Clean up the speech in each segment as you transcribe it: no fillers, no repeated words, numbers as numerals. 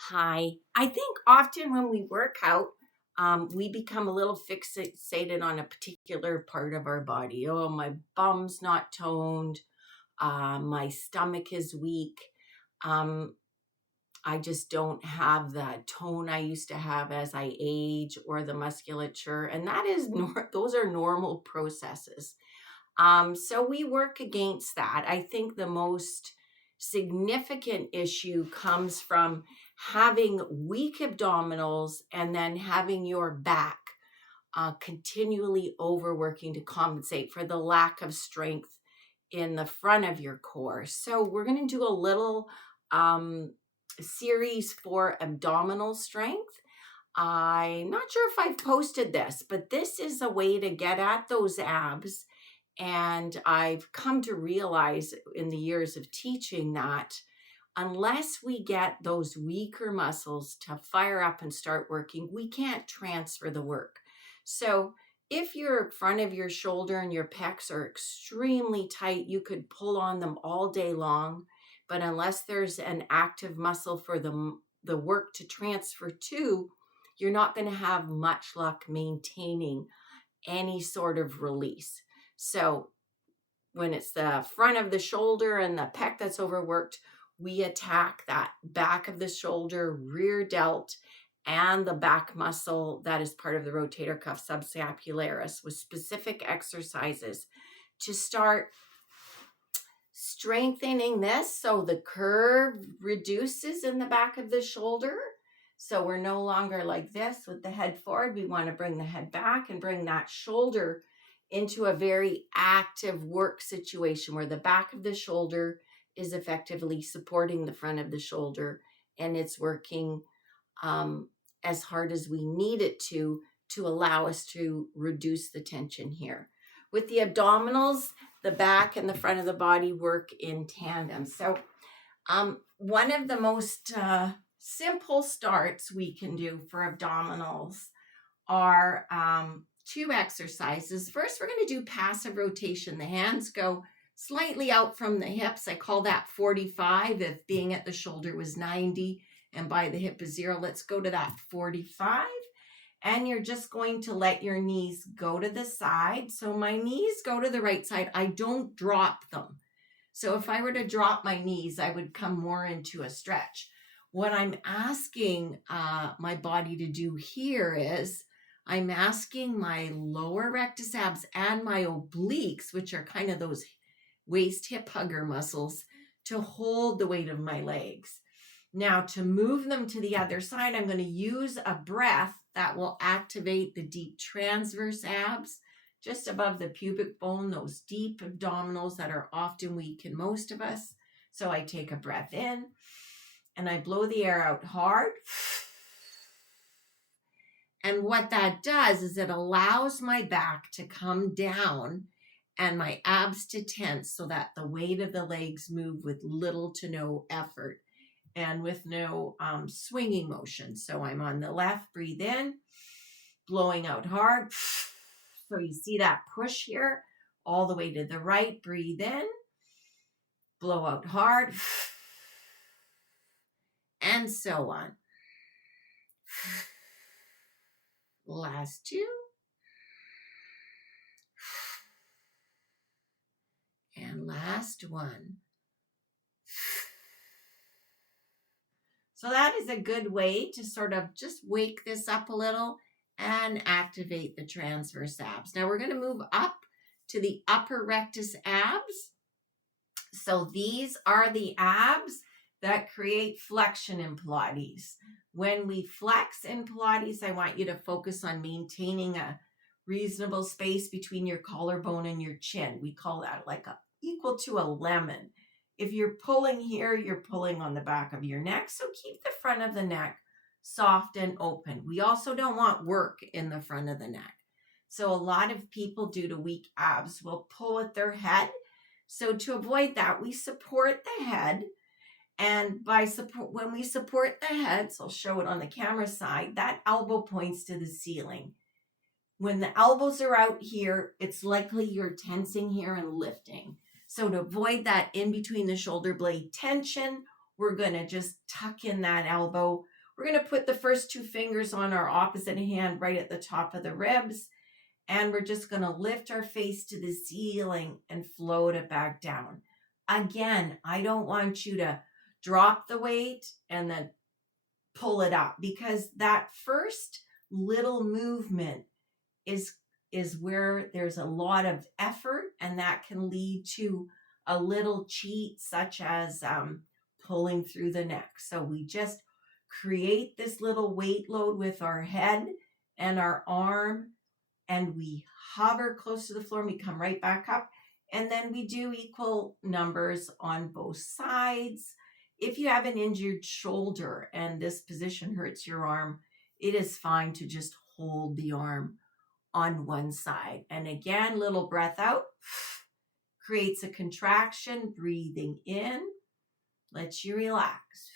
Hi. I think often when we work out, we become a little fixated on a particular part of our body. Oh, my bum's not toned. My stomach is weak. Um, I just don't have the tone I used to have as I age, or the musculature. And that is, those are normal processes. So we work against that. I think the most significant issue comes from having weak abdominals and then having your back continually overworking to compensate for the lack of strength in the front of your core. So we're going to do a little series for abdominal strength. I'm not sure if I've posted this, but this is a way to get at those abs. And I've come to realize in the years of teaching that unless we get those weaker muscles to fire up and start working, we can't transfer the work. So if your front of your shoulder and your pecs are extremely tight, you could pull on them all day long. But unless there's an active muscle for the work to transfer to, you're not going to have much luck maintaining any sort of release. So when it's the front of the shoulder and the pec that's overworked, we attack that back of the shoulder, rear delt, and the back muscle that is part of the rotator cuff subscapularis with specific exercises to start strengthening this so the curve reduces in the back of the shoulder. So we're no longer like this with the head forward. We want to bring the head back and bring that shoulder into a very active work situation where the back of the shoulder is effectively supporting the front of the shoulder, and it's working as hard as we need it to allow us to reduce the tension here. With the abdominals, the back and the front of the body work in tandem. So one of the most simple starts we can do for abdominals are two exercises. First, we're going to do passive rotation. The hands go slightly out from the hips. I call that 45 if being at the shoulder was 90 and by the hip is 0. Let's go to that 45. And you're just going to let your knees go to the side. So my knees go to the right side. I don't drop them. So if I were to drop my knees, I would come more into a stretch. What I'm asking my body to do here is I'm asking my lower rectus abs and my obliques, which are kind of those waist hip hugger muscles, to hold the weight of my legs. Now, to move them to the other side, I'm going to use a breath that will activate the deep transverse abs just above the pubic bone, those deep abdominals that are often weak in most of us. So I take a breath in and I blow the air out hard. And what that does is it allows my back to come down and my abs to tense so that the weight of the legs move with little to no effort and with no swinging motion. So I'm on the left, breathe in, blowing out hard. So you see that push here, all the way to the right, breathe in, blow out hard, and so on. Last two. And last one. So that is a good way to sort of just wake this up a little and activate the transverse abs. Now we're going to move up to the upper rectus abs. So these are the abs that create flexion in Pilates. When we flex in Pilates, I want you to focus on maintaining a reasonable space between your collarbone and your chin. We call that like equal to a lemon. If you're pulling here, you're pulling on the back of your neck. So keep the front of the neck soft and open. We also don't want work in the front of the neck. So a lot of people, due to weak abs, will pull at their head. So to avoid that, we support the head. And when we support the head, so I'll show it on the camera side, that elbow points to the ceiling. When the elbows are out here, it's likely you're tensing here and lifting. So to avoid that in between the shoulder blade tension we're going to just tuck in that elbow. We're going to put the first 2 fingers on our opposite hand right at the top of the ribs. And we're just going to lift our face to the ceiling and float it back down. Again, I don't want you to drop the weight and then pull it up, because that first little movement is where there's a lot of effort, and that can lead to a little cheat, such as pulling through the neck. So we just create this little weight load with our head and our arm, and we hover close to the floor, and we come right back up. And then we do equal numbers on both sides. If you have an injured shoulder and this position hurts your arm, it is fine to just hold the arm on one side. And again, little breath out, creates a contraction, breathing in, lets you relax,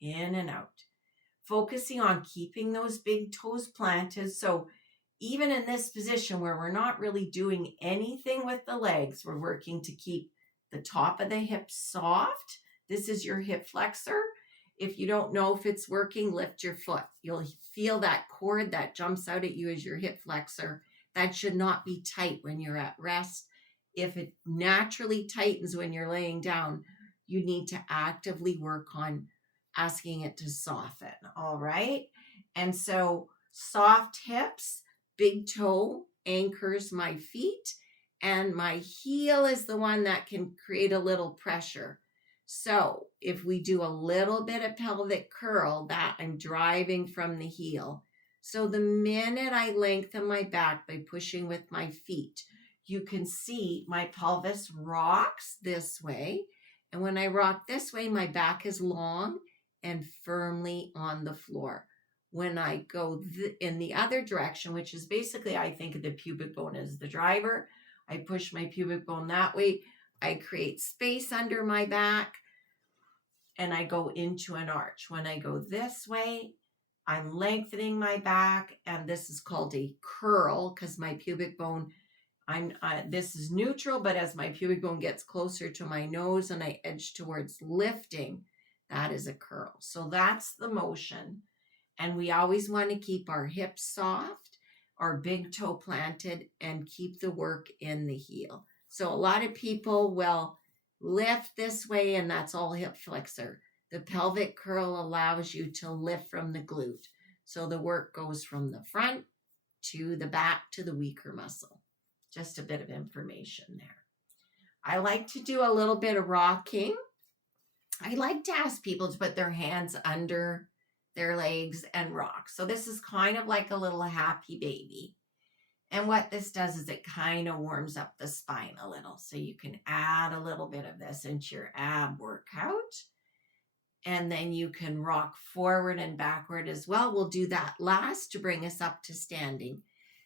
in and out. Focusing on keeping those big toes planted. So even in this position where we're not really doing anything with the legs, we're working to keep the top of the hips soft. This is your hip flexor. If you don't know if it's working, lift your foot. You'll feel that cord that jumps out at you as your hip flexor. That should not be tight when you're at rest. If it naturally tightens when you're laying down, you need to actively work on asking it to soften, all right? And so soft hips, big toe anchors my feet, and my heel is the one that can create a little pressure. So if we do a little bit of pelvic curl, that I'm driving from the heel. So the minute I lengthen my back by pushing with my feet, you can see my pelvis rocks this way. And when I rock this way, my back is long and firmly on the floor. When I go in the other direction, which is basically, I think of the pubic bone as the driver, I push my pubic bone that way. I create space under my back, and I go into an arch. When I go this way, I'm lengthening my back, and this is called a curl because my pubic bone, this is neutral, but as my pubic bone gets closer to my nose and I edge towards lifting, that is a curl. So that's the motion. And we always want to keep our hips soft, our big toe planted, and keep the work in the heel. So a lot of people will lift this way, and that's all hip flexor. The pelvic curl allows you to lift from the glute. So the work goes from the front to the back to the weaker muscle. Just a bit of information there. I like to do a little bit of rocking. I like to ask people to put their hands under their legs and rock. So this is kind of like a little happy baby. And what this does is it kind of warms up the spine a little. So you can add a little bit of this into your ab workout. And then you can rock forward and backward as well. We'll do that last to bring us up to standing.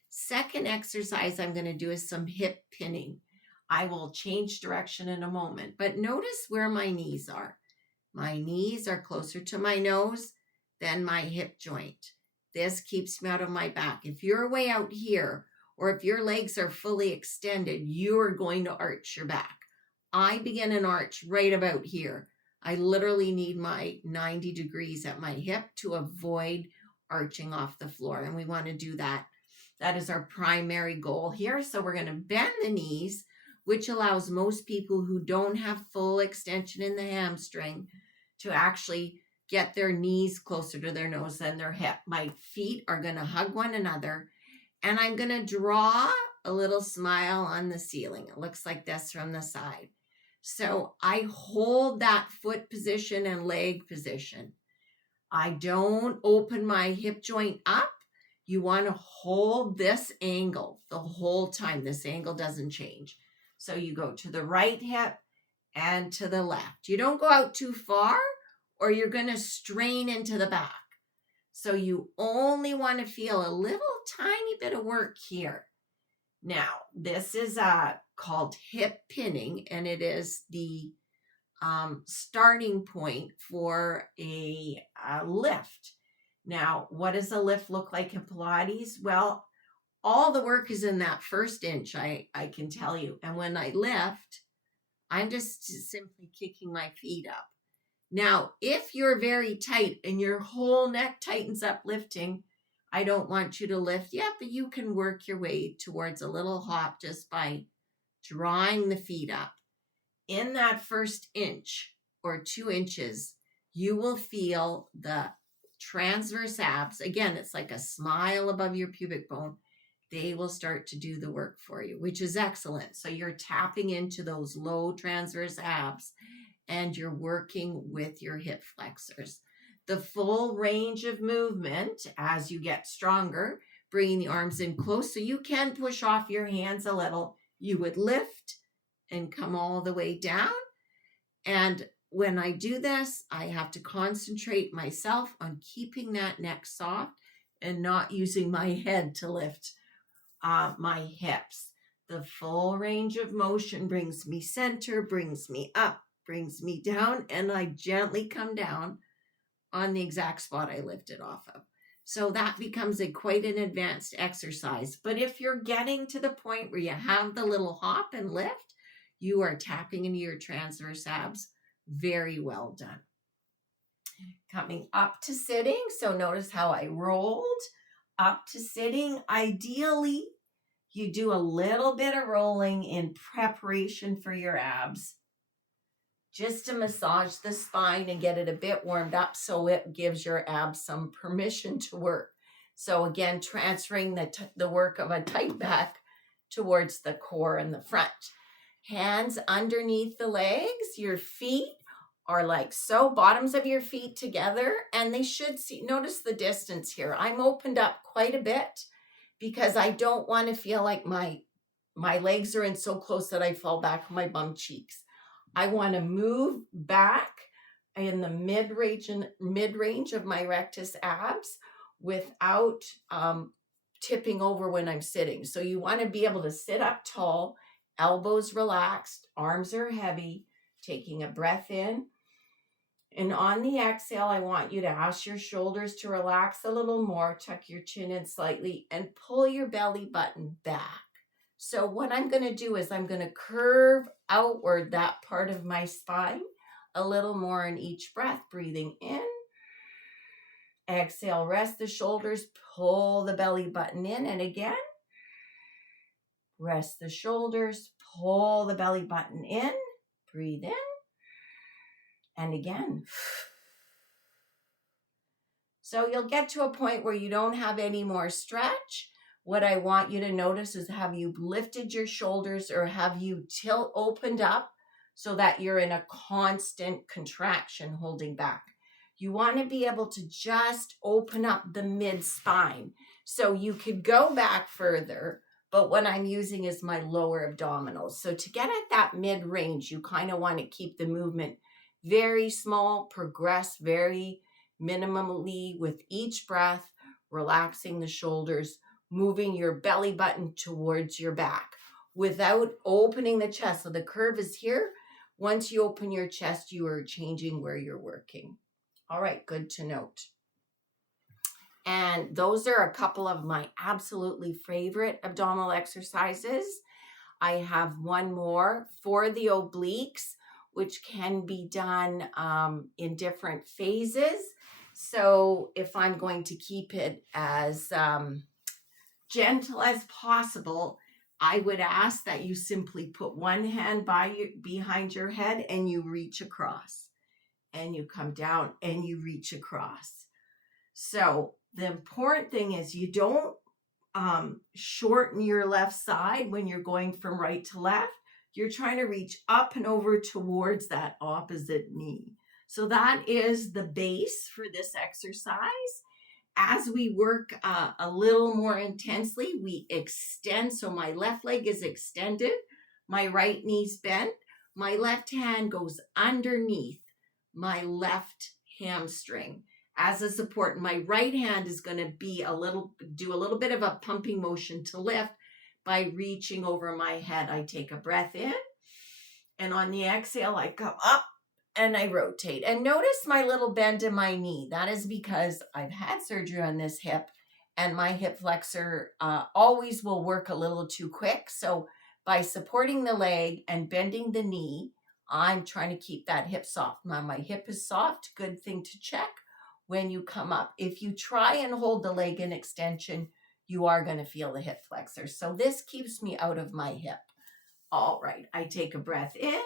Second exercise I'm going to do is some hip pinning. I will change direction in a moment, but notice where my knees are. My knees are closer to my nose than my hip joint. This keeps me out of my back. If you're way out here, or if your legs are fully extended, you are going to arch your back. I begin an arch right about here. I literally need my 90 degrees at my hip to avoid arching off the floor, and we want to do that. That is our primary goal here. So we're going to bend the knees, which allows most people who don't have full extension in the hamstring to actually get their knees closer to their nose than their hip. My feet are going to hug one another, and I'm going to draw a little smile on the ceiling. It looks like this from the side. So I hold that foot position and leg position. I don't open my hip joint up. You want to hold this angle the whole time. This angle doesn't change. So you go to the right hip and to the left. You don't go out too far or you're going to strain into the back. So you only want to feel a little tiny bit of work here. Now, this is called hip pinning, and it is the starting point for a lift. Now, what does a lift look like in Pilates? Well, all the work is in that first inch, I can tell you. And when I lift, I'm just simply kicking my feet up. Now, if you're very tight and your whole neck tightens up lifting, I don't want you to lift yet, but you can work your way towards a little hop just by drawing the feet up. In that first inch or 2 inches, you will feel the transverse abs. Again, it's like a smile above your pubic bone. They will start to do the work for you, which is excellent. So you're tapping into those low transverse abs and you're working with your hip flexors. The full range of movement as you get stronger, bringing the arms in close so you can push off your hands a little. You would lift and come all the way down. And when I do this, I have to concentrate myself on keeping that neck soft and not using my head to lift my hips. The full range of motion brings me center, brings me up, brings me down, and I gently come down on the exact spot I lifted off of. So that becomes quite an advanced exercise. But if you're getting to the point where you have the little hop and lift, you are tapping into your transverse abs. Very well done. Coming up to sitting. So notice how I rolled up to sitting. Ideally, you do a little bit of rolling in preparation for your abs, just to massage the spine and get it a bit warmed up so it gives your abs some permission to work. So again, transferring the work of a tight back towards the core and the front. Hands underneath the legs, your feet are like so, bottoms of your feet together, and they should see, notice the distance here. I'm opened up quite a bit because I don't want to feel like my legs are in so close that I fall back on my bum cheeks. I want to move back in the mid-range of my rectus abs without tipping over when I'm sitting. So you want to be able to sit up tall, elbows relaxed, arms are heavy, taking a breath in. And on the exhale, I want you to ask your shoulders to relax a little more, tuck your chin in slightly, and pull your belly button back. So what I'm going to do is I'm going to curve outward that part of my spine a little more in each breath. Breathing in. Exhale, rest the shoulders, pull the belly button in. And again, rest the shoulders, pull the belly button in. Breathe in. And again. So you'll get to a point where you don't have any more stretch. What I want you to notice is, have you lifted your shoulders or have you opened up so that you're in a constant contraction holding back? You want to be able to just open up the mid-spine. So you could go back further, but what I'm using is my lower abdominals. So to get at that mid-range, you kind of want to keep the movement very small, progress very minimally with each breath, relaxing the shoulders, moving your belly button towards your back without opening the chest. So the curve is here. Once you open your chest, you are changing where you're working. All right, good to note. And those are a couple of my absolutely favorite abdominal exercises. I have one more for the obliques, which can be done in different phases. So if I'm going to keep it as gentle as possible, I would ask that you simply put one hand behind your head and you reach across. And you come down and you reach across. So the important thing is you don't shorten your left side when you're going from right to left. You're trying to reach up and over towards that opposite knee. So that is the base for this exercise. As we work a little more intensely, we extend. So my left leg is extended, my right knee's bent, my left hand goes underneath my left hamstring as a support. My right hand is going to do a little bit of a pumping motion to lift by reaching over my head. I take a breath in, and on the exhale, I come up and I rotate. And notice my little bend in my knee. That is because I've had surgery on this hip, and my hip flexor always will work a little too quick. So by supporting the leg and bending the knee, I'm trying to keep that hip soft. Now my hip is soft, good thing to check when you come up. If you try and hold the leg in extension, you are going to feel the hip flexor. So this keeps me out of my hip. All right, I take a breath in,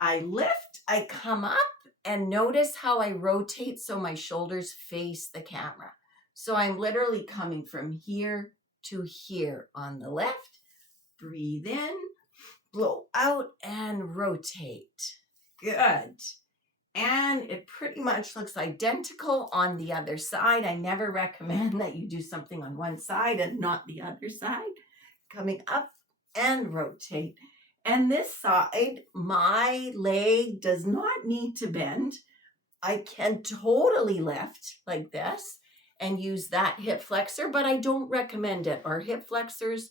I lift, I come up, and notice how I rotate so my shoulders face the camera. So I'm literally coming from here to here on the left. Breathe in, blow out, and rotate. Good. And it pretty much looks identical on the other side. I never recommend that you do something on one side and not the other side. Coming up and rotate. And this side, my leg does not need to bend. I can totally lift like this and use that hip flexor, but I don't recommend it. Our hip flexors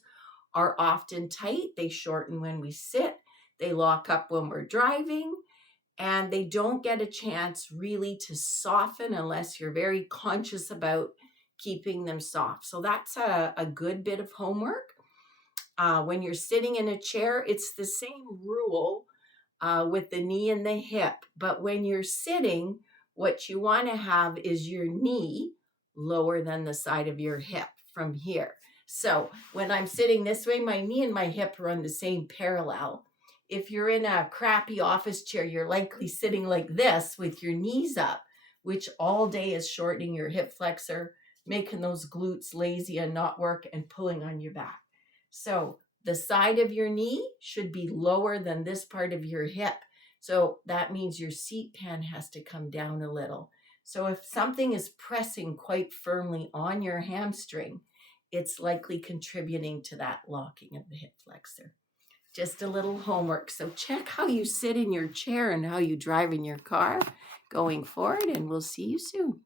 are often tight. They shorten when we sit. They lock up when we're driving. And they don't get a chance really to soften unless you're very conscious about keeping them soft. So that's a good bit of homework. When you're sitting in a chair, it's the same rule with the knee and the hip. But when you're sitting, what you want to have is your knee lower than the side of your hip from here. So when I'm sitting this way, my knee and my hip are on the same parallel. If you're in a crappy office chair, you're likely sitting like this with your knees up, which all day is shortening your hip flexor, making those glutes lazy and not work and pulling on your back. So the side of your knee should be lower than this part of your hip. So that means your seat pan has to come down a little. So if something is pressing quite firmly on your hamstring, it's likely contributing to that locking of the hip flexor. Just a little homework. So check how you sit in your chair and how you drive in your car going forward, and we'll see you soon.